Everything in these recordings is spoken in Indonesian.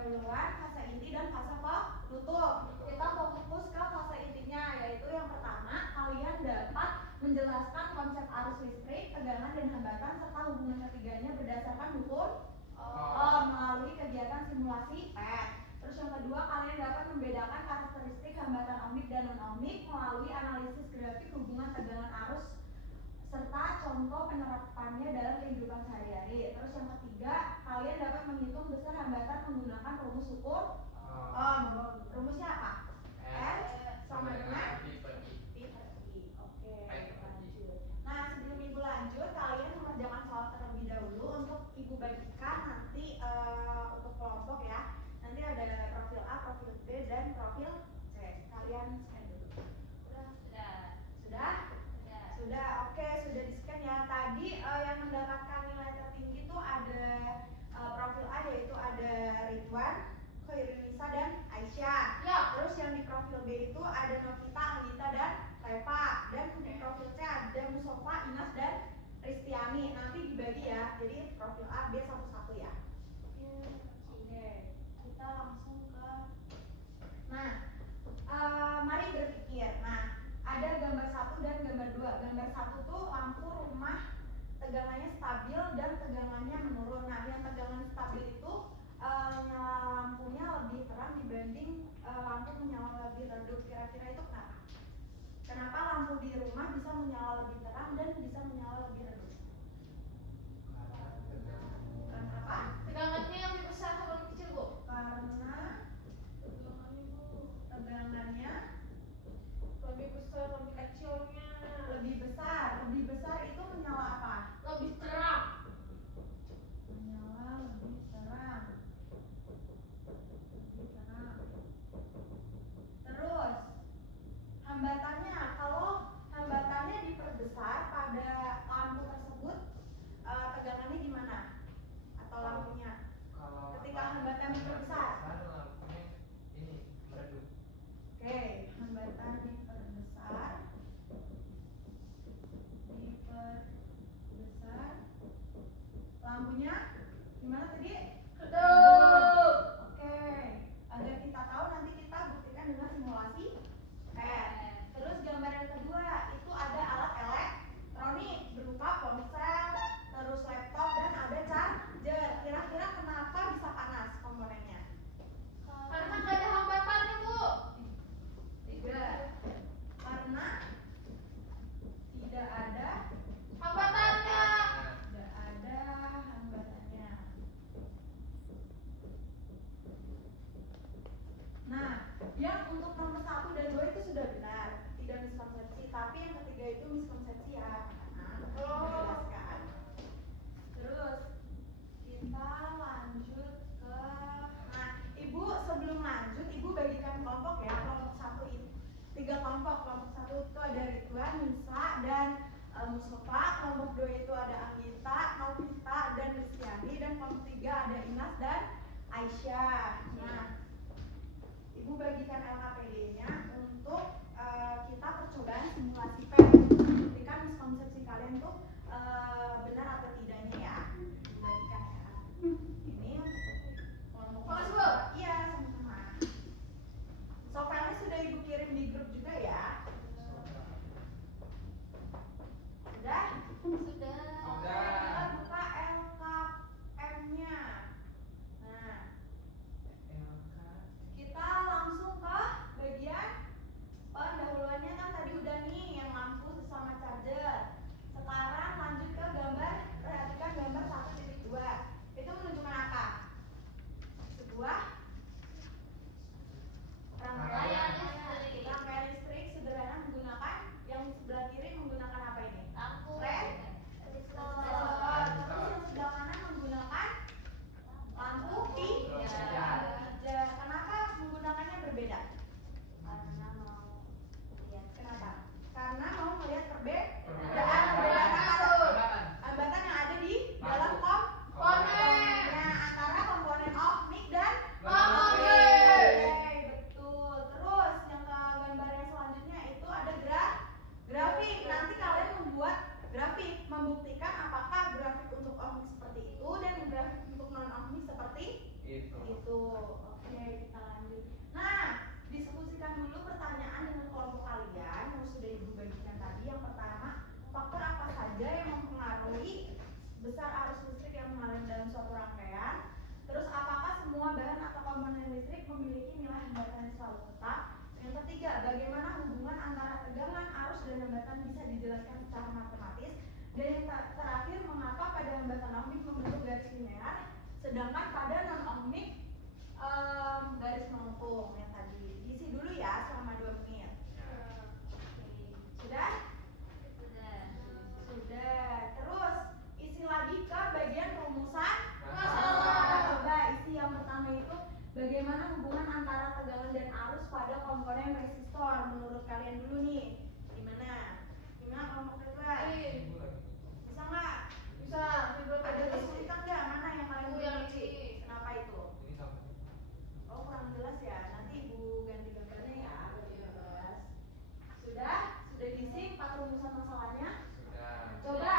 pendahuluan, fase inti, dan fase penutup. Kita fokus ke fase intinya, yaitu yang pertama, kalian dapat menjelaskan konsep arus listrik, tegangan dan hambatan serta hubungan ketiganya berdasarkan hukum melalui kegiatan simulasi PET. Terus yang kedua, kalian dapat membedakan karakteristik hambatan ohmik dan non-ohmik melalui analisis grafik hubungan tegangan arus serta contoh penerapannya dalam kehidupan sehari-hari. Terus yang ketiga, kalian dapat menghitung besar hambatan menggunakan rumus hukum. Rumusnya apa? S sama dengan P per I. Oke, lanjut. Nah, sebelum Ibu lanjut, kalian mengerjakan soal terlebih dahulu. Untuk Ibu bagikan nanti untuk kelompok ya. Nanti ada profil A, profil B, dan profil C. Kalian scan dulu. Sudah, oke, sudah di scan ya. Tadi yang mendapatkan nilai tertinggi itu ada profil A, yaitu ada Ridwan, Khairunisa, dan Aisyah. Ya. Terus yang di profil B itu ada Novita, Anggita, dan Reva. Dan di profil C ada Mustafa, Inas, dan Ristiani. Nanti dibagi ya. Jadi profil A, B satu-satu ya. Oke, kita langsung ke. Nah, mari berpikir. Nah, ada gambar 1 dan gambar 2. Gambar 1 tuh lampu rumah tegangannya stabil dan tegangannya menurun. Nah, yang tegangan stabil itu nyala lampunya lebih terang dibanding lampu menyala lebih redup. Kira-kira itu kenapa? Kenapa lampu di rumah bisa menyala lebih terang dan bisa menyala lebih redup? Karena apa? Tegangannya yang lebih besar atau lebih kecil, Bu? Karena tegangannya Lebih besar, lebih kecilnya. lebih besar. Lebih besar itu menyala apa? Lebih terang. Menyala lebih terang. Terus hambatannya, kalau hambatannya diperbesar pada lampu tersebut, tegangannya gimana? Atau lampunya? Ketika hambatan diperbesar. Lampunya ini meredup. Oke, hambatan diperbesar. Lampunya gimana tadi? Redup. Oke, agar kita tahu nanti kita buktikan dengan simulasi. Terus gambar yang kedua itu ada alat elektronik berupa ponsel, terus laptop, dan ada charger. Kira-kira kenapa bisa panas komponennya? Karena nggak ada hambatannya, Bu. 3. Karena tidak ada Hambatannya. hambatannya. Nah, yang untuk nomor 1 dan 2 itu sudah benar, tidak miskonsepsi. Tapi yang ketiga itu miskonsepsi ya. Jelaskan. Terus kita lanjut ke. Nah, Ibu sebelum lanjut, Ibu bagikan kelompok ya. Kelompok 1 itu 3 kelompok. Kelompok 1 itu ada Ridwan, Nisa, dan Mustafa. Kelompok 2 itu ada Anggita, Novita, dan Ristiani. Dan kelompok 3 ada Inas dan Aisyah. Nah, Ibu bagikan LKPD-nya untuk kita percobaan simulasi PET. Buktikan miskonsepsi kalian tuh benar atau tidaknya ya. Bagikan ya. Ini kelompok. Makasih, Bu. Iya, sama-sama. Soalnya sudah Ibu kirim di grup juga ya. Sudah? Sudah. Kita buka LKM-nya. Nah, kita langsung ke bagian pendahuluannya. Kan tadi udah nih yang lampu sama charger. Sekarang dijelaskan secara matematis. Dan yang terakhir, mengapa pada hambatan ohmik membentuk garis linear, sedangkan pada non ohmik garis melengkung yang tadi. Diisi dulu ya selama 2 menit. Sudah? Sudah. Terus isi lagi ke bagian rumusan masalah. Coba isi yang pertama itu, bagaimana hubungan antara tegangan dan arus pada komponen resistor menurut kalian dulu nih? Gimana? Gimana kelompok kedua? Bisa nggak? Bisa. Ada kesulitan nggak? Mana yang paling Yang sulit? ini. Kenapa itu? Ini sama. Oh, kurang jelas ya. Nanti ibu ganti gambarnya ya. Biar jelas. Sudah? Sudah diisi 4 rumusan masalahnya? Sudah. Coba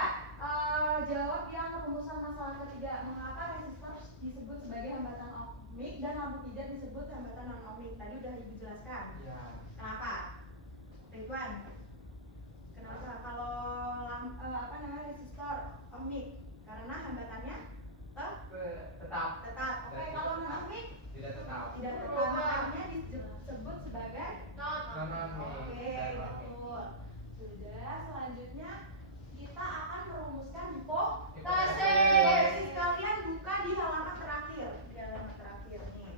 jawab yang rumusan masalah ketiga. Mengapa resistor disebut sebagai hambatan ohmik dan lampu hijau disebut hambatan non ohmik? Tadi udah ibu jelaskan. Iya. Kenapa? Ridwan. Kenapa? Kalau resistor ohmik? Karena hambatannya Tetap. tetap. Oke, kalau non ohmik Tidak tetap. tidak tetap. Makanya disebut sebagai Non-ohmik. Oke, betul. Sudah, selanjutnya kita akan merumuskan hipotesis. Hipotesis kalian buka di halaman terakhir. Di halaman terakhir nih.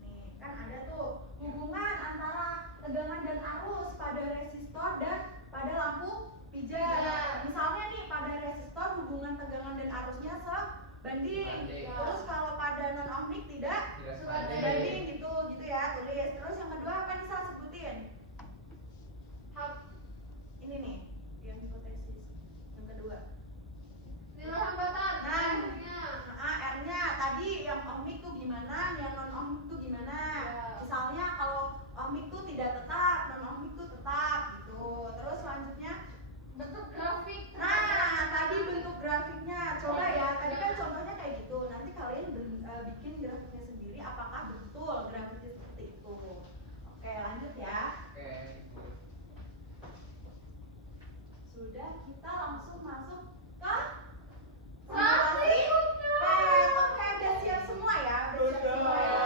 Nih, kan ada tuh hubungan antara tegangan dan arus pada resistor dan pada lampu pijar. Misalnya nih, pada resistor hubungan tegangan dan arusnya sebanding. Terus kalau pada non ohmik tidak Tidak sebanding gitu ya, tulis. Terus yang kedua apa nih, Sal, sebutin? Ini nih, yang hipotesis. Yang kedua. Nilai hambatan. R-nya tadi yang ohmik tuh gimana, yang non ohmik tuh gimana? Misalnya kalau ohmik tuh tidak tetap, non ohmik tuh tetap gitu. Terus selanjutnya, Bentuk grafik. nah tadi bentuk grafiknya. Coba ya, tadi kan contohnya kayak gitu. Nanti kalian bikin grafiknya sendiri. Apakah betul grafiknya seperti itu? Oke, lanjut ya. Oke, Ibu. Sudah, kita langsung masuk ke Simulasi. Oke, udah siap semua ya? Udah siap semua ya?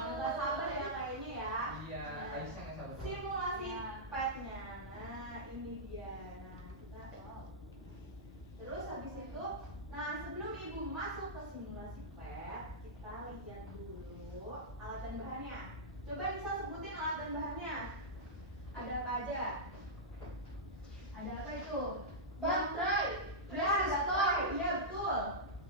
Nggak sabar ya kayaknya ya? Iya, Aisyah nggak sabar. Simulasi PET-nya. Nah, ini dia. Nah, kita terus habis itu, nah sebelum ibu masuk ke simulasi PET, kita lihat dulu alat dan bahannya. Coba Nisa sebutin alat dan bahannya. Ada apa aja? Ada apa itu? Baterai. Ya, baterai. Iya, betul.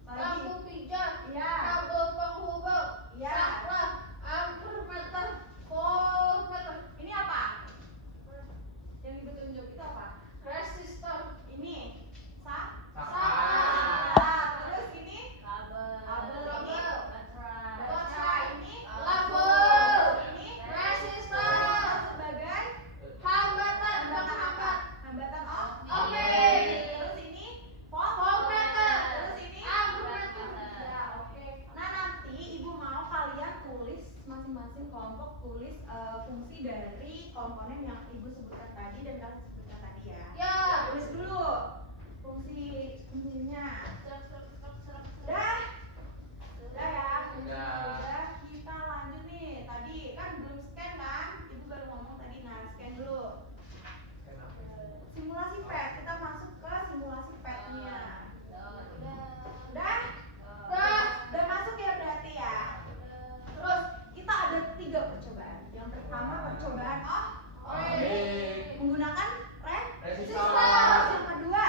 Lagi. Lampu pijar. Iya. Kabel penghubung. Iya. Saklar. Ampermeter. Voltmeter. Ini apa? Yang ibu tunjuk itu apa? Resistor. Ini Saklar. Terus ini kabel ini Baterai. baterai ini Lampu. ini Resistor. sebagai Hambatan. Hambatan. hambatan Ohmik. Terus ini Voltmeter. Terus ini Ampermeter. ya, oke. Nah, nanti ibu mau kalian tulis masing-masing kelompok, tulis fungsi dari komponen yang ibu sebutkan tadi dan kalian sebutkan tadi ya. Ya. Tulis dulu fungsinya. Udah? Udah ya? Udah. Udah, kita lanjut nih. Tadi kan belum scan kan? Ibu baru ngomong tadi. Nah, scan dulu. Kenapa? Simulasi PET. Kita masuk ke simulasi PET-nya. Udah? Udah masuk ya berarti ya? Terus kita ada 3 percobaan. Yang pertama percobaan Ohmik. menggunakan resistor. Resistor. Yang kedua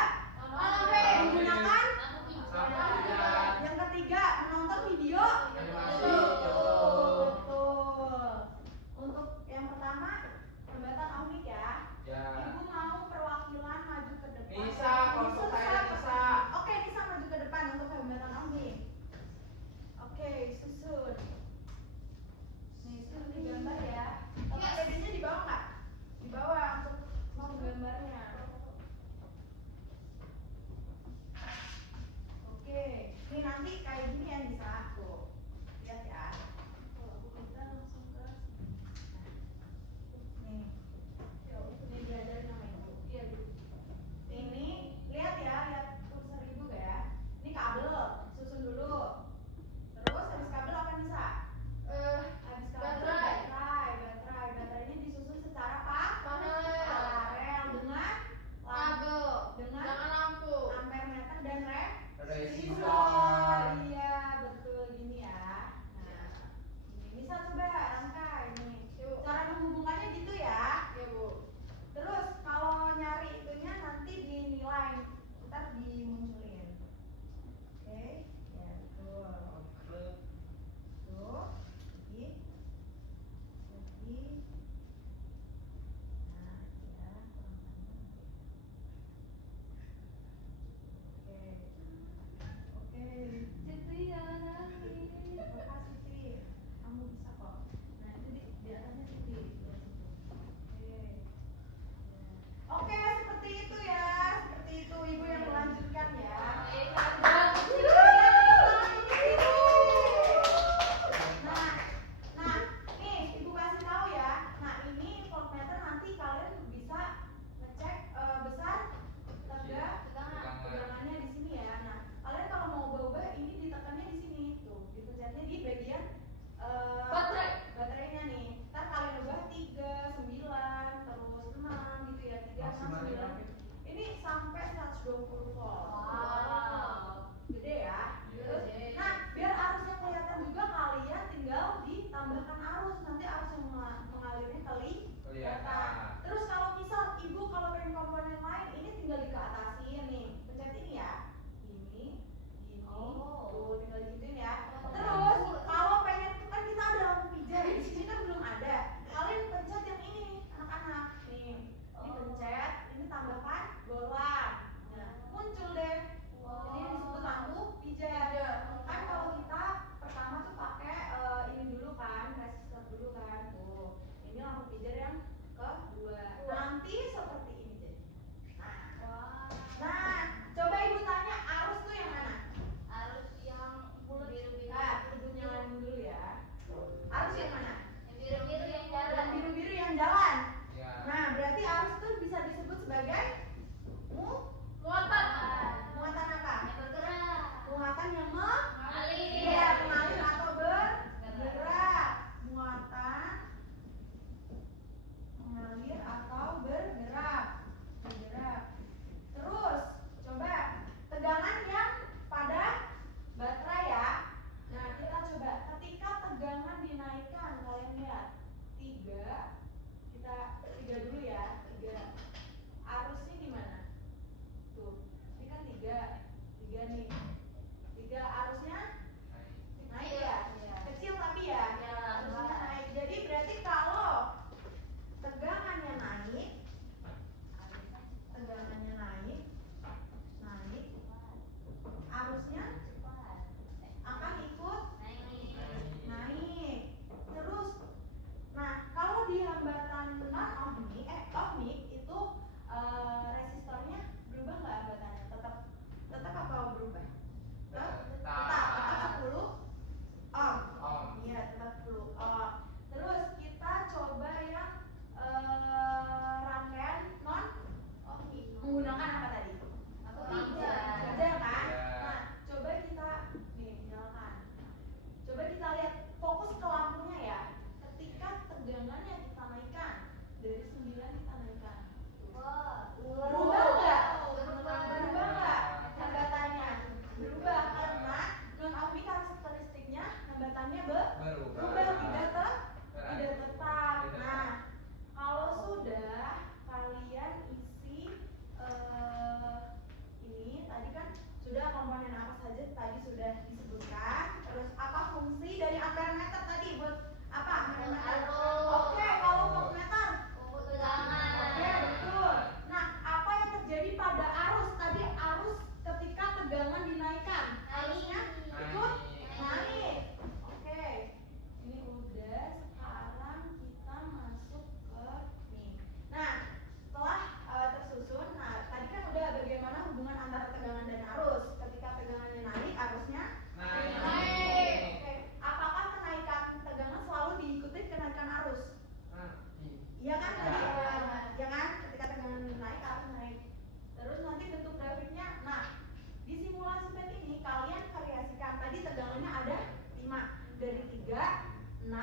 9,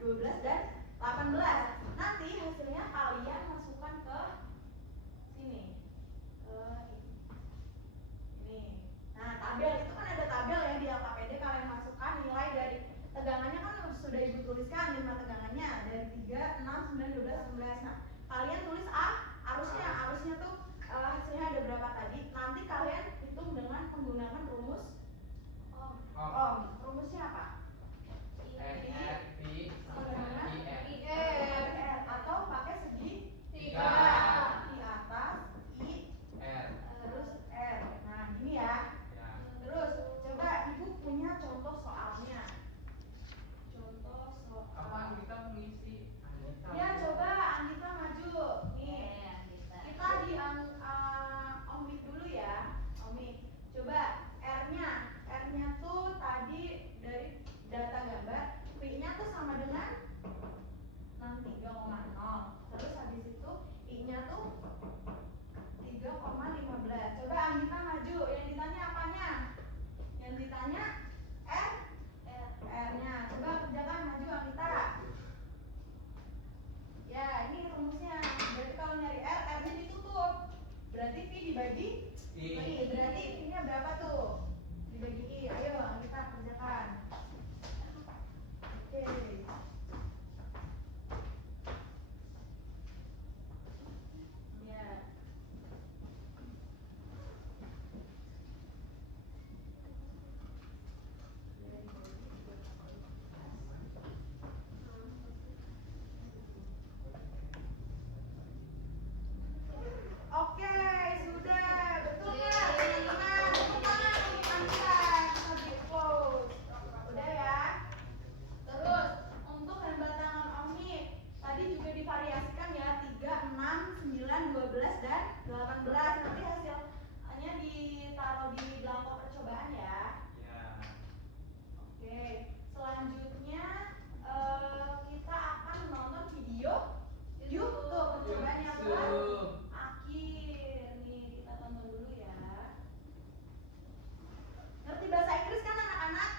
12, dan 18. Nanti hasilnya kalian masukkan ke sini. Ke ini. Nah, tabel itu kan ada tabel ya di LKPD, kalian masukkan nilai dari tegangannya kan sudah ibu tuliskan 5 tegangannya dari 3, 6, 9, 12, 18. Nah, kalian tulis arusnya tuh hasilnya ada berapa tadi. Nanti kalian hitung dengan menggunakan rumus ohm. Rumusnya apa? R atau pakai segi 3 di atas I terus R. Nah, gini ya. Terus coba ibu punya contoh soalnya. Contoh soal. Apa kita mengisi? Ya, coba Anggita maju. Nih. Kita di ohmik dulu ya. Ohmik. Coba R-nya tuh tadi dari data gambar, P-nya tuh sama dengan 3,0. Terus habis itu I-nya tuh 3,15. Coba Anggita maju. Yang ditanya apanya? Yang ditanya R-nya. Coba kerjakan, maju Anggita. Ya, ini rumusnya. Berarti kalau nyari R-nya ditutup. Berarti V dibagi I. Berarti V-nya berapa tuh? Dibagi I. Ayo Anggita kerjakan. Oke. Ya. Oke, sudah. Betul nggak, teman-teman? Tepuk tangan untuk Anggita. Kita break close. Udah ya. Terus untuk hambatan ohmik tadi juga divariasikan ya 3, 6, 9, 12, dan 18. Nanti hasilnya ditaruh di belangko percobaan ya. Oke, selanjutnya kita akan menonton video YouTube. Percobaan yang terakhir nih, kita tonton dulu ya. Ngerti bahasa Inggris kan anak-anak?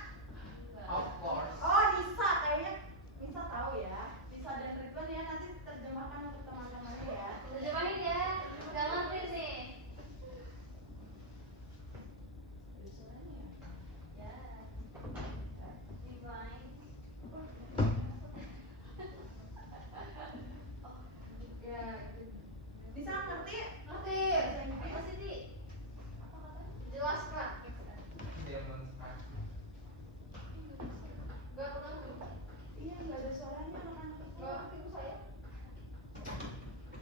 Of course. Oh, Nisa, kayaknya Nisa tahu ya. Nisa dan Ridwan ya, nanti terjemahkan untuk teman-temannya ya. Terjemahin ya. Udah ngerti nih. Ada suaranya ya? Ya. Divine. Ya, Nisa ngerti? Ngerti. Apa sih, Ti? Apa katanya? Jelaskan. Demonstrasi. Gak pernah tuh. Iya, nggak ada suaranya anak-anak itu. Gak ngerti bu saya.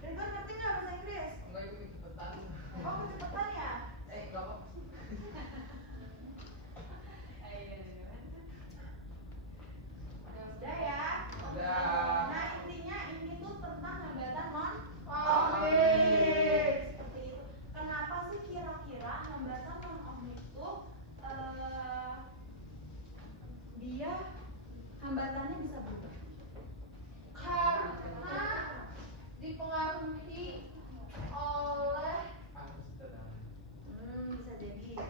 Ridwan ngerti nggak bahasa Inggris? Enggak, itu kecepatan. Oh, kecepatan ya? Enggak apa. Udah ya? Udah. Nah, intinya ini tuh tentang hambatan Ohmik. seperti itu. Kenapa sih kira-kira hambatan non-ohmik itu dia hambatannya bisa berubah? Karena dipengaruhi oleh Arus tegangan. Bisa jadi ya.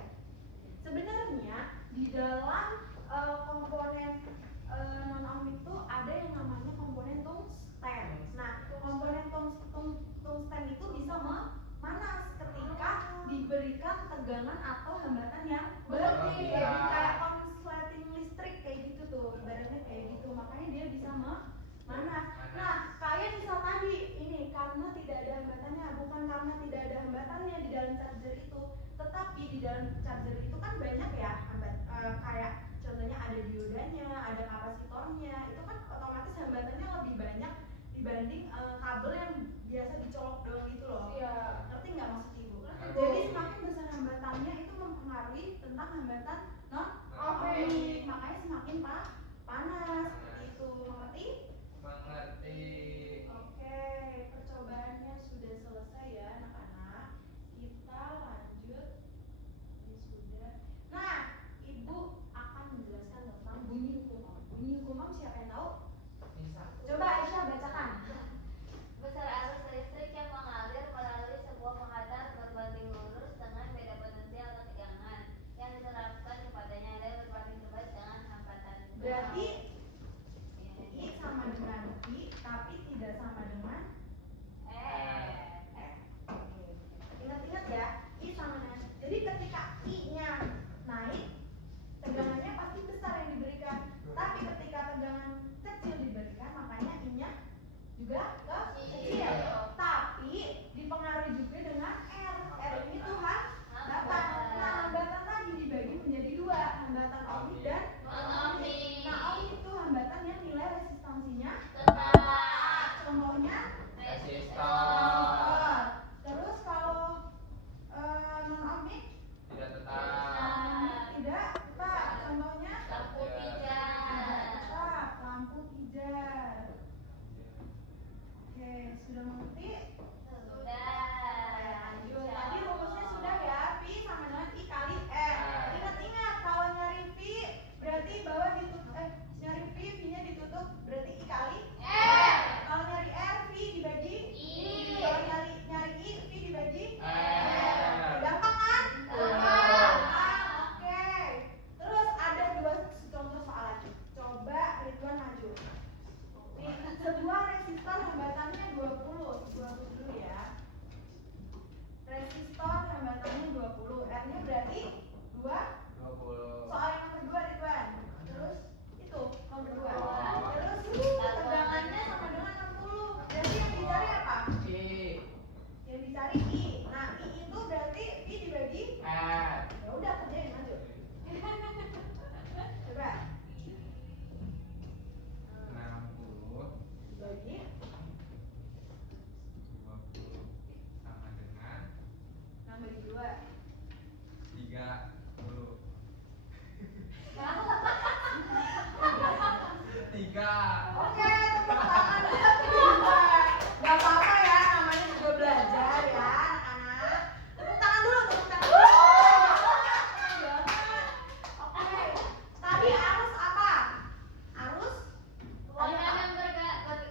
Sebenarnya di dalam komponen non-ohmik itu ada yang namanya komponen tungsten. Nah, komponen tungsten itu bisa memanas ketika diberikan tegangan atau hambatan yang berlebih. Iya. Jadi kayak konsleting listrik kayak gitu tuh, ibaratnya kayak gitu. Makanya dia bisa memanas. Nah, kayak misal tadi ini karena tidak ada hambatannya, bukan karena tidak ada hambatannya di dalam charger itu, tetapi di dalam charger itu kan banyak ya kayak contohnya ada diodanya, ada kapasitornya, itu kan otomatis hambatannya lebih banyak dibanding kabel yang biasa dicolok doang gitu loh. Iya. Ngerti nggak maksud ibu? Ngerti. Jadi semakin besar hambatannya itu mempengaruhi tentang hambatan non-ohmik, makanya semakin panas seperti itu. Mengerti? Mengerti. Oke, percobaannya sudah selesai ya anak-anak. Kita lanjut. Ini sudah. Nah, ibu akan menjelaskan tentang bunyi hukum ohm. Bunyi hukum ohm siapa yang tahu? Nisa. Coba Aisyah bacakan. Besar arus listrik yang mengalir melalui sebuah penghatar berbanding lurus dengan beda potensial atau tegangan yang diterapkan kepadanya adalah berbanding terbalik dengan hambatan. Berarti juga ke kecil. Tapi dipengaruhi juga dengan R. R ini tuh hambatan. Nah, hambatan tadi dibagi menjadi dua, hambatan ohmik dan non-ohmik. Nah, ohmik itu hambatan yang nilai resistansinya tetap. Contohnya resistor. Terus kalau non-ohmik Tidak tetap. tidak tetap. Contohnya lampu tidak pijar. tetap, lampu pijar. Oke, sudah mengerti? Lanjut. Tadi rumusnya sudah ya, V sama dengan I kali R. Ingat-ingat kalau nyari V berarti bawah ditutup, nyari V, V-nya ditutup berarti I kali R. Kalau nyari R, V dibagi I. Kalau nyari I, V dibagi R. Gampang kan? Gampang. Oke. Terus ada dua contoh soal lagi. Coba Ridwan maju. Nih, sebuah resistor hambatannya 20 dulu ya. Resistor hambatannya 20, R-nya berarti 2. 20. Soal yang kedua Ridwan. Terus itu nomor 2. Oh. Terus tegangannya sama dengan 60. Berarti yang dicari apa? I. Yang dicari I. Nah, I itu berarti I dibagi. R. Ya udah kerjain maju. Coba 60 dibagi 20 sama dengan 6 bagi 2. 30. 3. Oke, tepuk tangan buat Ridwan. Gak apa-apa ya, namanya juga belajar ya anak-anak. Tepuk tangan dulu, tepuk tangan dulu. Oke, tadi arus apa? Arus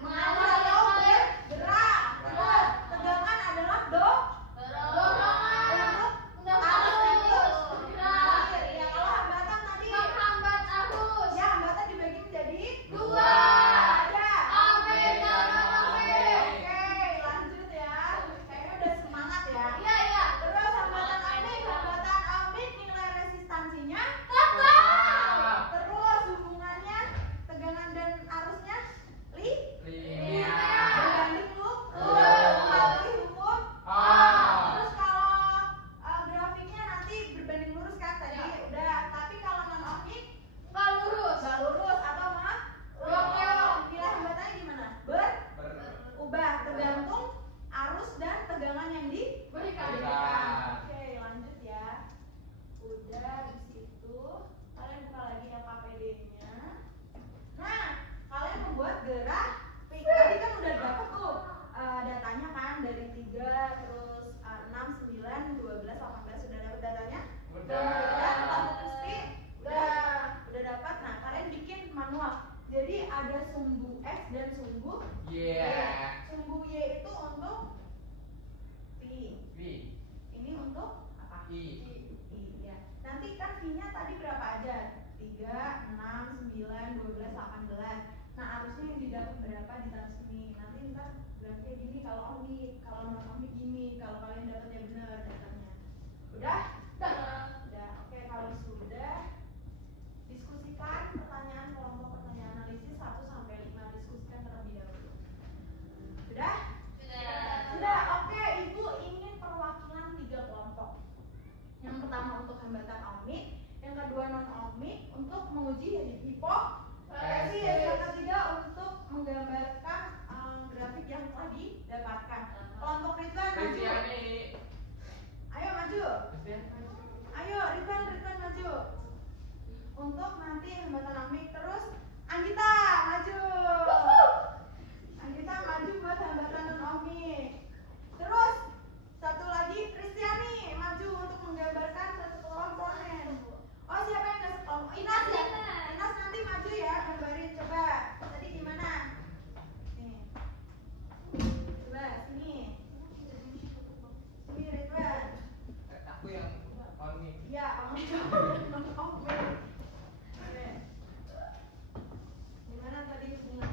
mengalir atau bergerak. Terus tegangan adalah Dorongan. untuk arus mengalir. Ya, kalau hambatan tadi Menghambat arus. ya hambatan dibagi menjadi 2. Ada. Ohmik dan non-ohmik. Oke, lanjut ya. Kayaknya udah semangat ya. Iya, iya. Terus hambatan ohmik nilai resistansinya Tetap. terus hubungannya tegangan dan arusnya Linear. berbanding hukum. Ah. Terus kalau grafiknya nanti berbanding lurus kan tadi udah. Tapi kalau non ohmik Nggak lurus. nggak lurus atau Belok. nilai hambatannya gimana? Berubah Ber. tergantung arus dan tegangan yang Berikan. Berikan. Oke, lanjut ya. Udah di situ. Kalian buka lagi ya KPD-nya. Nah, kalian membuat grafik. Tadi kan udah dapat tuh datanya kan dari 3 terus 6, 9, 12, 18 sudah dapat datanya? Udah. Lampu pasti udah dapat. Nah, kalian bikin manual. Jadi ada sumbu X dan sumbu Yeah. Sumbu Y itu untuk V. V. Ini untuk apa? I. Iya. Nanti kan V-nya tadi berapa aja? 3, 6, 9, 12, 18. Nah, harusnya yang didapat berapa ditaruh sini. Nanti ntar grafiknya gini kalau ohmik, kalau non ohmik gini. Kalau kalian dapatnya benar datanya. Udah? Udah. Oke, kalau sudah diskusikan pertanyaan kelompok pertanyaan analisis 1 sampai 5 diskusikan terlebih dahulu. Sudah? Sudah. Oke, Ibu ingin perwakilan 3 kelompok. Yang pertama untuk hambatan ohmik, yang kedua non ohmik untuk menguji hipotesis, yang ketiga untuk menggambarkan grafik yang telah didapatkan. Kelompok Ridwan maju. Kristiani. Ayo maju. Kristiani. Ayo Ridwan maju. Untuk nanti hambatan ohmik. Terus Anggita maju. Anggita maju buat hambatan non ohmik. Terus satu lagi Kristiani maju untuk menggambarkan satu komponen. Oh, siapa yang nggak sekelompok? Inas ya. Inas nanti maju ya, gambarin coba. Tadi gimana? Nih. Coba sini. Sini Ridwan. Aku yang ohmik. Iya, ohmik. Ohmik. Oke. Gimana tadi hubungan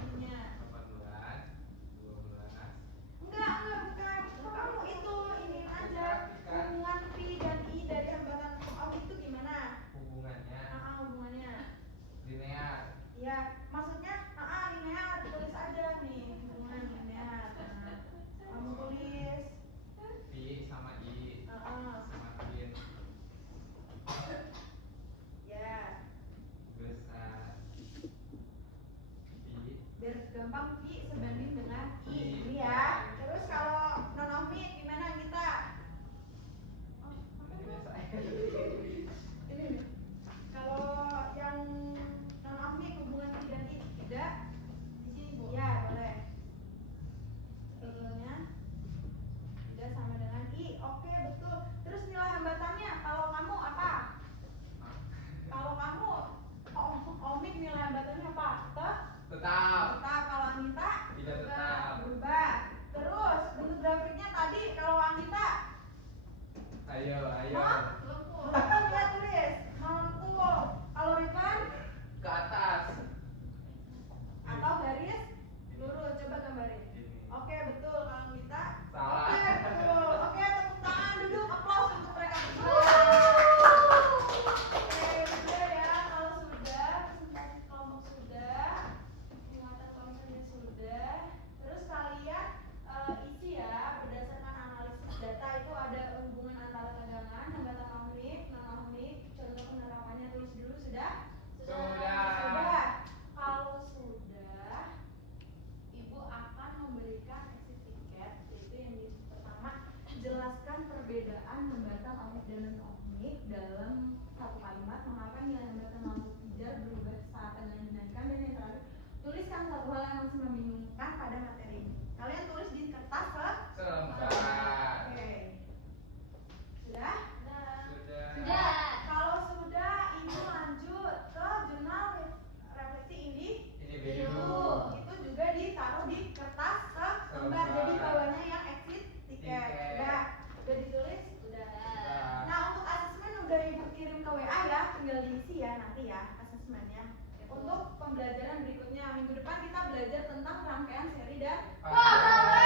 hubungannya. Untuk pembelajaran berikutnya, minggu depan kita belajar tentang rangkaian seri dan Wah,